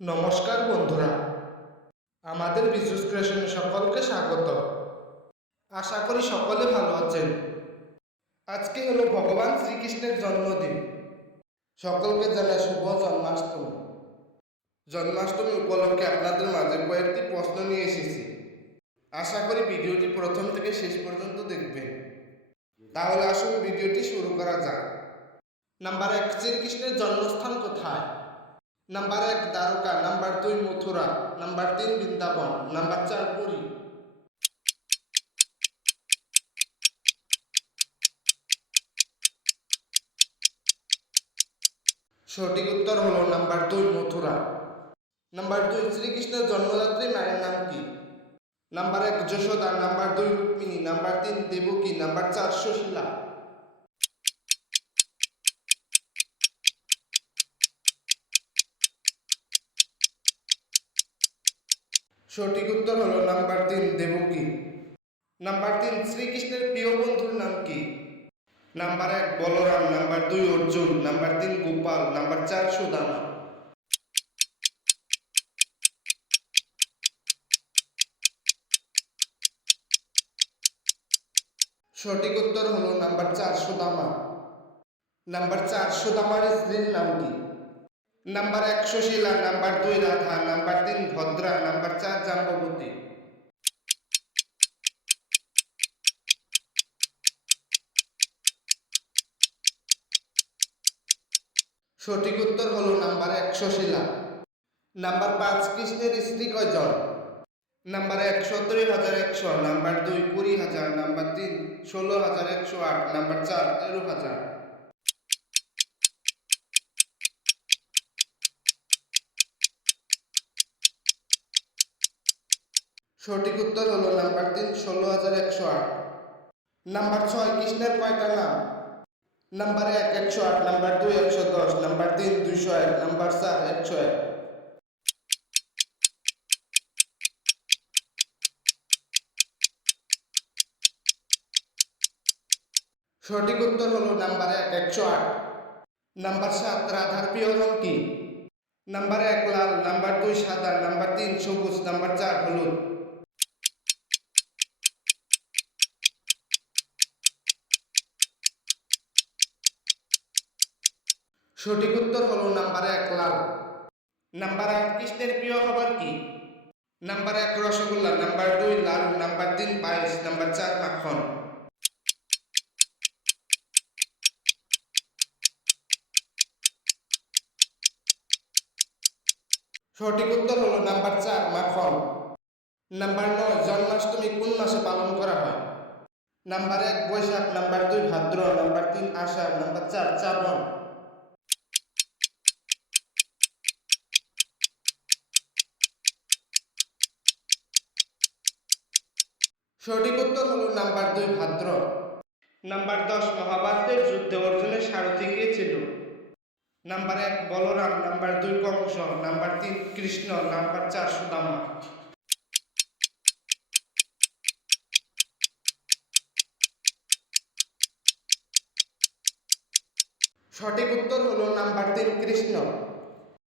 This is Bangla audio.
নমস্কার বন্ধুরা, আমাদের বিজনেস ক্রিয়েশনে সকলকে স্বাগত। আশা করি সকলে ভালো আছেন। আজকে হলো ভগবান শ্রীকৃষ্ণের জন্মদিন। সকলকে জানাই শুভ জন্মাষ্টমী। জন্মাষ্টমী উপলক্ষে আপনাদের মাঝে কয়েকটি প্রশ্ন নিয়ে এসেছি। আশা করি ভিডিওটি প্রথম থেকে শেষ পর্যন্ত দেখবেন। তাহলে আসুন ভিডিওটি শুরু করা যাক। নাম্বার 1, শ্রীকৃষ্ণের জন্মস্থান কোথায়? Number 1 Dwarka, number 2 Mathura, number 3 Vrindavan, number 4 Puri. সঠিক উত্তর হলো নাম্বার 2 মথুরা। নাম্বার 2, শ্রীকৃষ্ণের জন্মদাত্রী মায়ের নাম কি? Number 1 Yashoda, number 2 Rukmini, number 3 Devaki, number 4 Sushila. সঠিক উত্তর হলো নাম্বার 3 দেবকী। নাম্বার 3, শ্রীকৃষ্ণের প্রিয় বন্ধুর নাম কি? Number 1 Balaram, number 2 Arjun, number 3 Gopal, number 4 Sudama. সঠিক উত্তর হলো নাম্বার 4 সুদামা। নাম্বার 4, সুদামার স্ত্রীর নাম কি? Number 1 Sushila, number 2 Radha, number 3 ভদ্রা, নাম্বার 4 জাম্ববতী। সঠিক উত্তর হলো নাম্বার 1 সুশীলা। নাম্বার 5, কৃষ্ণের স্ত্রী কয়জন? Number 1 17,100, number 2 20,000, number 3 16,108, number 4 13,000। সঠিক উত্তর হলো নাম্বার 3 16,108। নাম্বার 6, কৃষ্ণের কয়টা নাম? Number 1 108, number 2 110, number 3 201, number 4 101। সঠিক উত্তর হলো নাম্বার 1 108। নাম্বার 7, রাধার প্রিয় রং কি? নাম্বার 1 লাল, নাম্বার 2 সাদা, নাম্বার 3 সবুজ, নাম্বার 4 হলুদ। সঠিক উত্তর হলো নাম্বার 1 লাল। নাম্বার 8, কৃষ্ণের প্রিয় খাবার কি? Number 1 rasgulla, number 2 laddu, number 3 payesh, number 4 মাখন। সঠিক উত্তর হলো নাম্বার 4 মাখন। নাম্বার 9, জন্মাষ্টমী কোন মাসে পালন করা হয়? নাম্বার 1 বৈশাখ, নাম্বার 2 ভাদ্র, নাম্বার 3 আষাঢ়, নাম্বার 4 শ্রাবণ। সঠিক উত্তর হলো নাম্বার 2 ভাদ্র। নাম্বার 10, মহাভারতের যুদ্ধে অর্জুনের সারথি কে ছিল? Number 1 Balaram, number 2 Kansa, number 3 Krishna, number 4 Sudama. সঠিক উত্তর হলো নাম্বার 3 কৃষ্ণ।